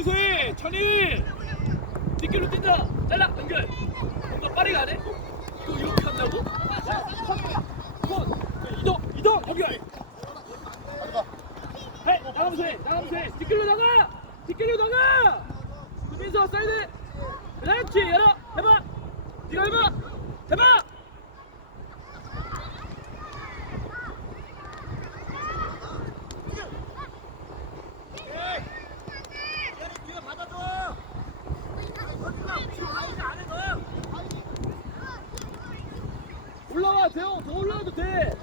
우소희 천일. 뒷길로 뛴다. 잘라. 연결. 뭔가 빠르게 안 해? 같아요. 더 올라와도 돼.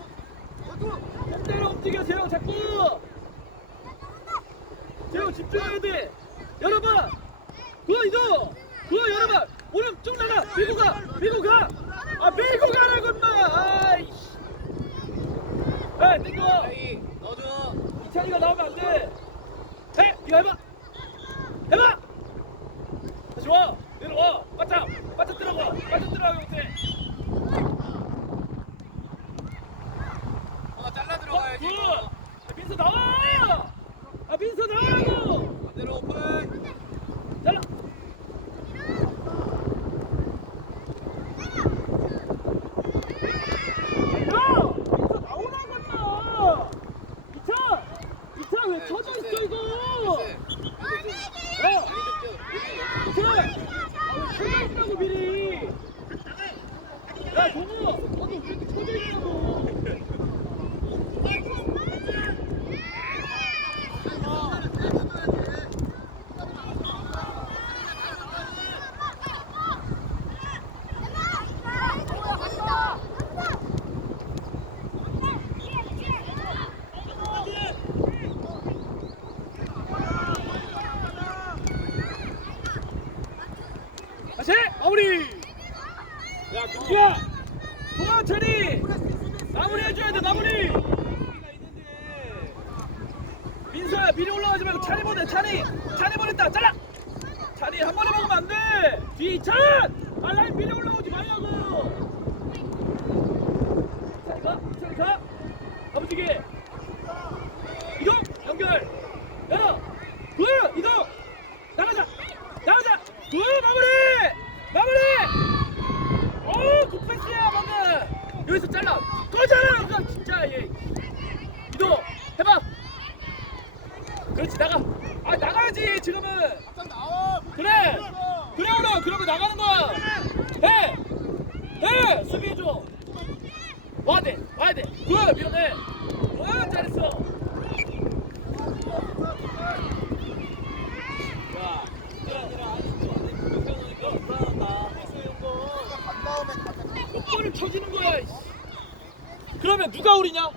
그래 누가 우리냐?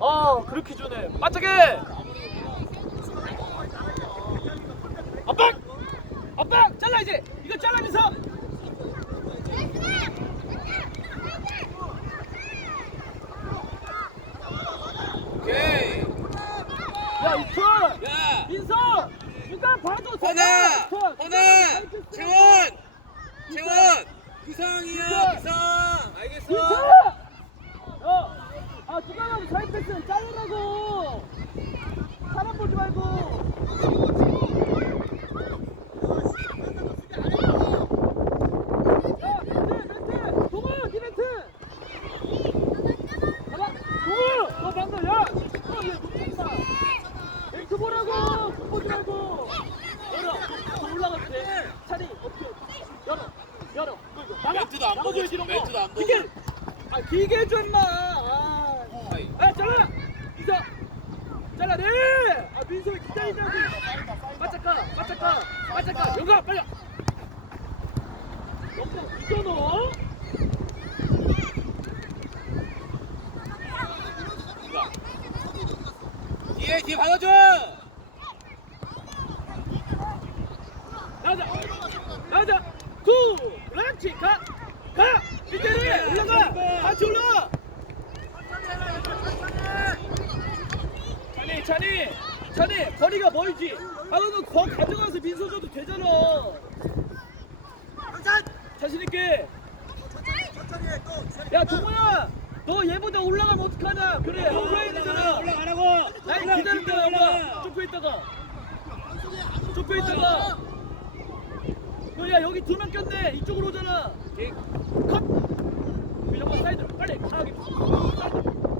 아 그렇게 주네 반짝이 압박! 압박! 잘라 이제! 이거 잘라면서! 오케이 야 이철! 야! 민서! 누가 봐도 하나! 하나! 蹲下 너 얘보다 올라가면 어떡하냐. 그래 어, 그래야 되잖아. 올라가라고. 나 기다릴 거야. 엄마 쫓고 있다가. 쫓고 있다가. 어, 너야 여기 두명 꼈네. 이쪽으로 오잖아. 컷! 민영아 사이드로. 빨리 강하게 사이드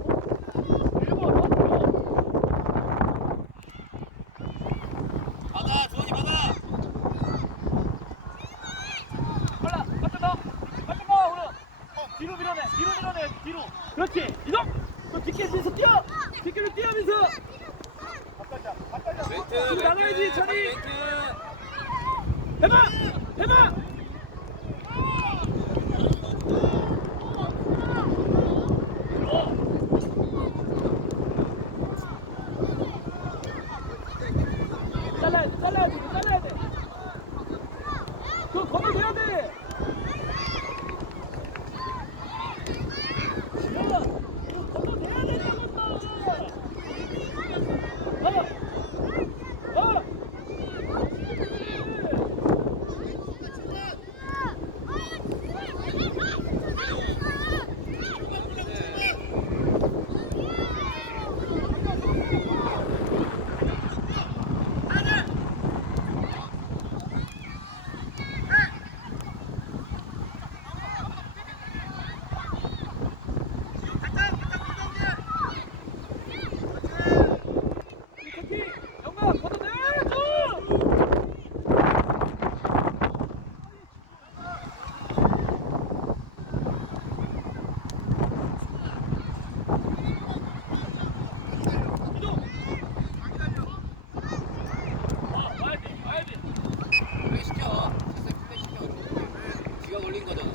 거잖아.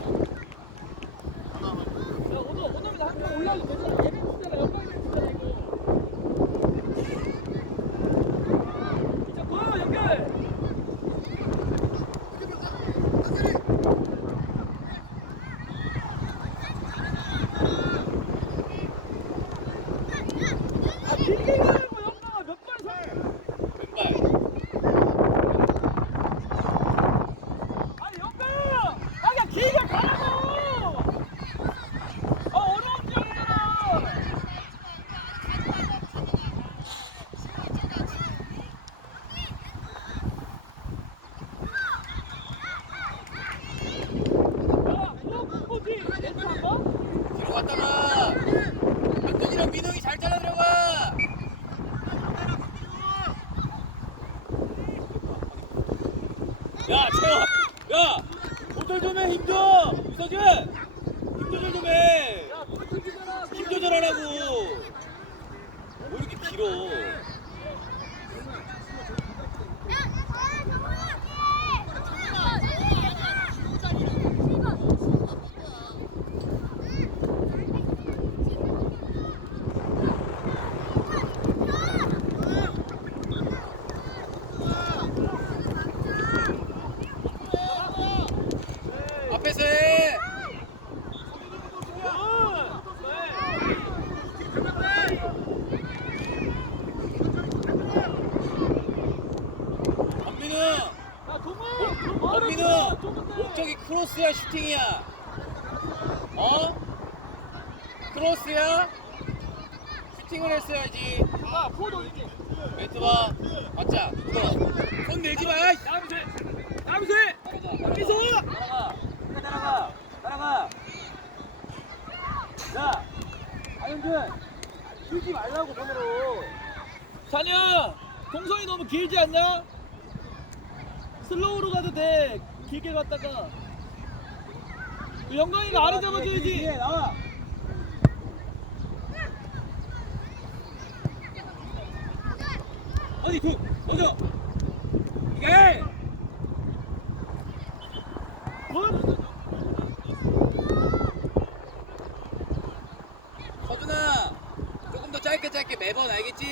야, 오늘 오늘은 한번 올라도 괜찮아. 얘네 진짜가 영광이 진짜라 이거. 자, 고 연결. 아, 길게 가라고 영광아 몇번 서. 왼발. 아니 영광아, 아 그냥 길게 가라고. 아 어려운 점이잖아. 야, 뭐 뭐지? 괜찮아? 뒤로 갔다가. 현준이랑 민웅이 잘 잘라 들어가. 야, 채워. 야, 조절 좀 해, 힘 좀. 유서준. 힘 조절 좀 해. 야, 골키퍼잖아. 힘 조절하라고. 뭐 이렇게 길어. 앞에서 해. 박민우. 야, 동호. 박민우. 목적이 크로스야 슈팅이야. 어? 크로스야? 슈팅을 했어야지. 아, 포도 이제. 멘트 봐. 맞자. 너. 손 내지 마. 다음세. 다음세. 여기서. 따라가. 따라가. 따라가. 야, 아윤준. 쉬지 말라고 손으로. 찬이야, 동선이 너무 길지 않냐? 슬로우로 가도 돼. 길게 갔다가. 그 영광이가 아래 잡아줘야지. 나와. 어디 두. 먼저. 이게. 굿. 서준아. 조금 더 짧게 짧게 매번 알겠지?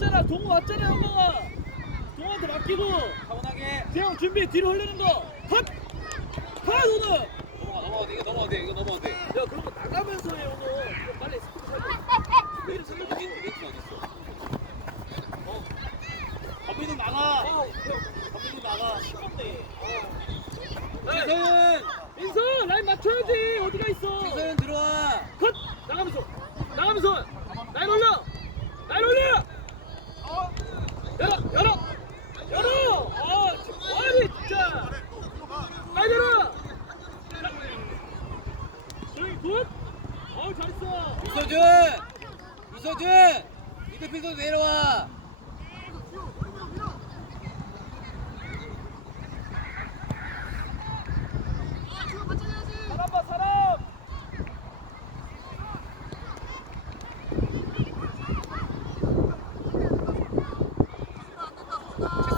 왔잖아. 동호 왔잖아 형아. 동호한테 맡기고. 차분하게. 재영 준비 뒤로 흘리는 거헛헛 오늘. 넘어가 넘어가 돼 이거 넘어가 돼 이거 넘어가 돼. 야 그런 거 나가면서 해 오늘. 이거 빨리 스피드 살려 스피드 살려 멘트 멘트 어딨어? 어. 범민우 나가. 어, 범민우 나가. 네. 최서윤 민서 라인 맞춰야지. 어디가 있어? 최서윤 들어와. 컷! 나가면서. 나가면서. 라인 올려. 라인 올려 열어 열어 열어! 아 진짜! 라인 열어! 저기 굿! 어우 잘했어! 이서준! 이서준! 미드필더 내려와 사람 봐 사람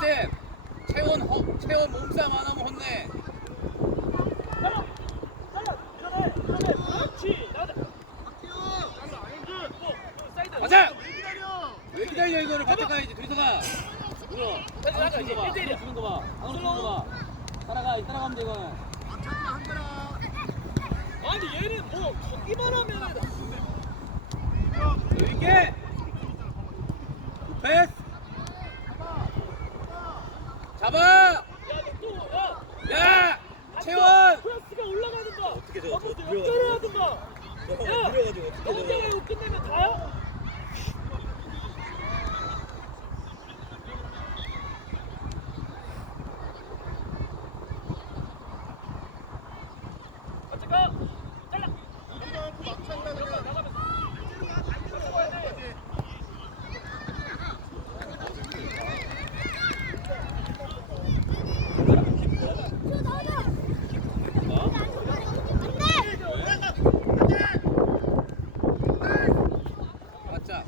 최쌤 채원 허, 채원 몸싸움 안 하면 혼내 잘라 잘라 밀어내 밀어내 그렇지 나가자 뭐, 뭐, 사이드 가자 왜 기다려 이거를 같이 가야지 둘이서 가 나가, 이제 봐 일대일이야. 주는 거 봐. 안으로 주는 거 봐. 따라가 따라가면 돼 이거는. 아니 얘는 뭐 걷기만 하면은 여유 있게 패스 잡아 야너또야 야 채원 플러스가 올라가든가 어떻게 저- 저 아무튼 밀어가지고. 역전을 하든가 야 밀어가지고 너 혼자 이거 끝내면 다야? 같이 가 잘라 나가면서 맞춰봐야 돼 맞자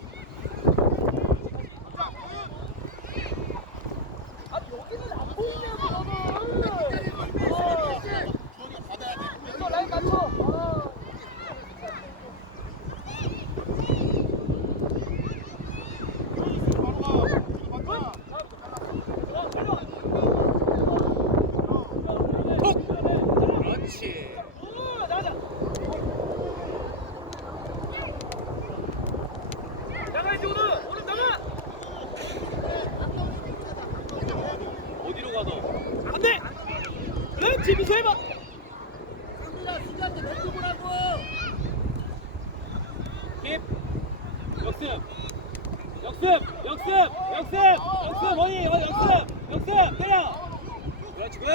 아니 여기는 안 보이냐고 너는 어. 이거 라인 맞춰 아. 그렇지 오, 나가자. 나가야지 오늘. 오늘 나가. 어디로 가너 안 돼. 그렇지 미소 해봐. 힙 역습 역습 역습 역습 역습 원희 원 역습 역습 때려 그렇지 굿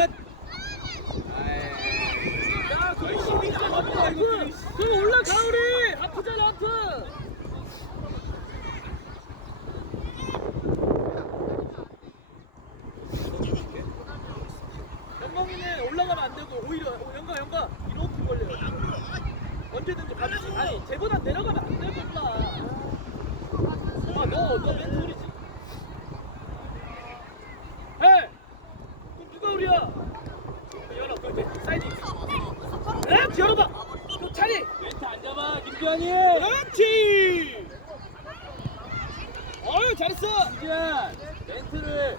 야, 그거 시비가 아프다 이거. 그거 올라가 우리. 아프잖아 아프. 영광이는 올라가면 안 되고 오히려 어, 영광 영광 이렇게 걸려요. 언제든지 같이 아니 쟤보다 내려가면 안 되고 임마. 아너너 멘트 우리지. 해. 그럼 누가 우리야? 열어 그 멘트 사이드. 그렇지 열어봐. 너 차리. 멘트 안 잡아 김주환이 그렇지. 어유 잘했어. 김주환 멘트를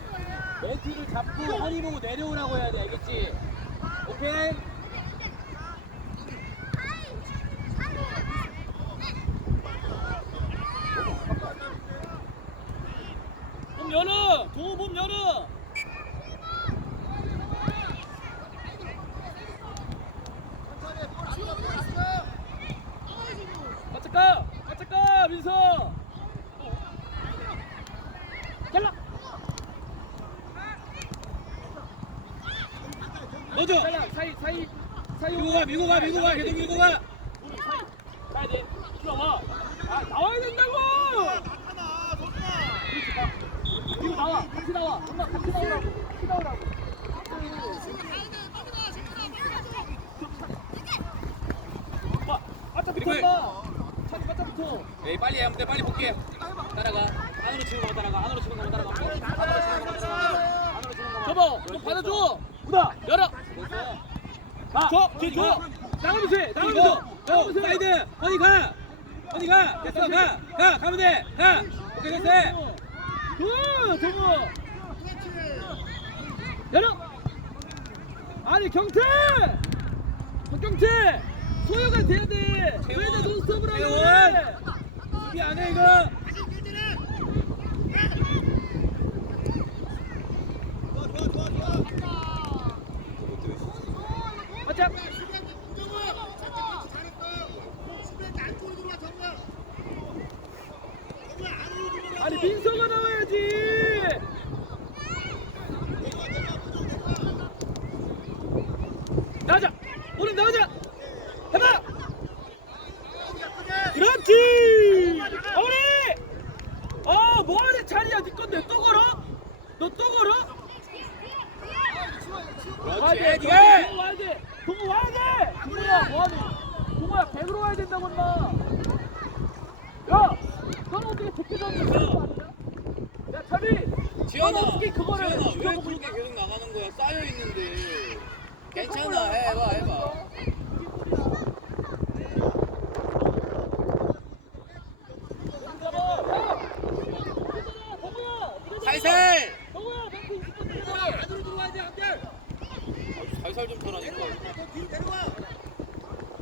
멘트를 잡고 허리 보고 알겠지. 오케이 몸 열어. 도우 몸 열어. 같이 가. 같이 가 민서. 잘라. 넣어줘 잘라 사이 사이 사이 밀고 가 밀고 가 밀고 가 계속 밀고 가 가야 돼. 들어와. 아 나와야 된다고. 그렇지 가. 이거 나와. 같이 나와. 엄마 같이 나오라고. 같이 나오라고. 봐. 바짝 그리고 붙어. 차이 바짝 붙어. 에이 빨리 해 아무튼 빨리 볼게 따라가 안으로 치는 거만 따라가 안으로 치는 거만 따라가 안으로 치는 거만 따라가 안으로 치는 접어. 받아줘. 보다 열어 가. 줘, 줘. 해, 나가면서. 고! 나가면서 해. 사이드! 어디 가! 어디 가! 됐어, 가! 가! 가면 돼! 가! 오케이, 됐어! 굿, 동호. 열어. 아니 경태. 박경태. 소유가 돼야 돼. 왜내 논스톱을 하는 거야? 수비 안 해, 이거! 아 니 민서가 나와야지. 나가자. 오늘 나가자. 해봐. 그렇지. 어머니. 어 뭐하는 자리야 네 건데 또 걸어? 너 또 걸어? 그렇지, 동호 니가! 와야 돼. 동호 와야 돼. 동호야 뭐하니? 동호야 백으로 와야 된다고 인마. 야, 너는 어떻게 아니야? 야, 차비. 지현아! 너는 어떻게 그거를 지현아, 왜 그렇게 있냐? 계속 나가는 거야? 쌓여 있는데. 괜찮아, 해봐, 해봐. 살살! 동호야, 멘트 20분 내려. 안으로 들어와야 돼, 한별! 살살 좀 쳐라니까.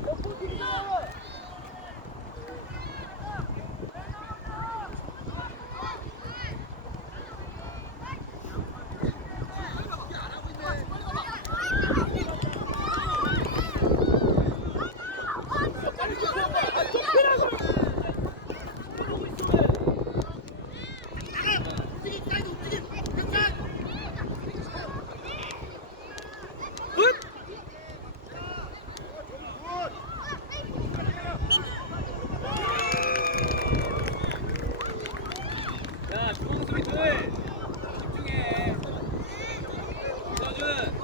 옆으로 들어가. 끝! 야, 중앙 수비들! 집중해. 서준!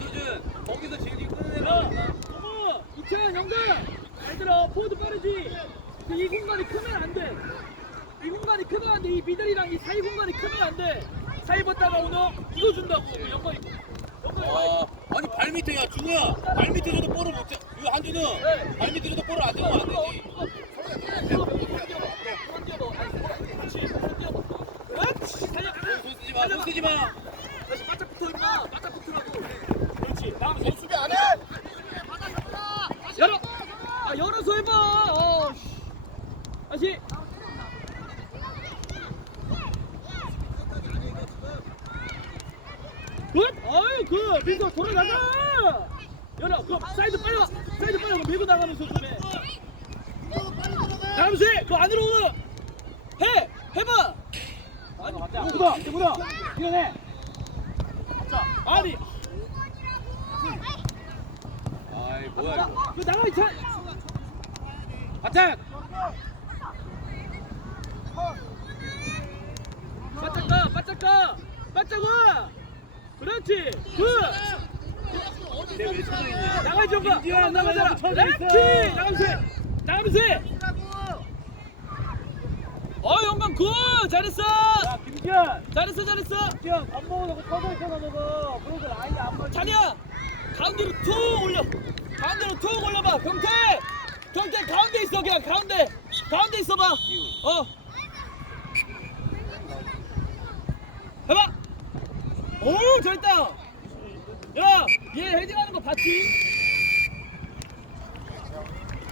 서준! 거기서 질질 끊어내라! 야, 어머, 이채연 영감, 얘들아, 포드 빠르지. 근데 이 공간이 크면 안 돼. 이 공간이 크면 안 돼. 이 미들이랑 이 사이 공간이 크면 안 돼. 사이 벗다가 오너 이거 준다고. 영광 이거. 영광 아, 아니 발 밑에 야 준우야 발 밑에서도 볼을 못 잡. 이거 한준우 발 밑에서도 볼을 안 잡으면 안 되지. 그렇지. 살려. 손 쓰지 마, 손 쓰지 마. 다시 바짝 붙어 임마. 바짝 붙으라고. 그렇지. 다음 선 수비 안 해. 열어. 아 열어서 해봐. 어. 씨. 다시. 굿. 아유 그 민서 돌아나가. 열어. 그 사이드 빨려. 사이드 빨려. 밀고 나가면서. 다음 세. 그 안으로 오는. 해. 해봐. 아니, 누구다? 누구다? 밀어내. 아니, 아이 뭐야 이거. 그 나가 있자. 바짝. 바짝 가, 바짝 가, 바짝 와. 그렇지. 그. 내왜 쳐져 있냐? 나가 나가잖아. 그렇지. 나가면서. 나가면서. 어, 영광 굿. 잘했어. 야 김기현. 잘했어, 잘했어. 김기현 밥 먹으라고 서서 있잖아 너가. 그러고 아예 안 맞. 찬이야. 가운데로 툭 올려. 가운데로 툭 올려봐. 경태. 경태 가운데 있어 그냥 가운데. 가운데 있어봐. 어. 해봐. 오 잘했다. 야, 얘 헤딩하는 거 봤지?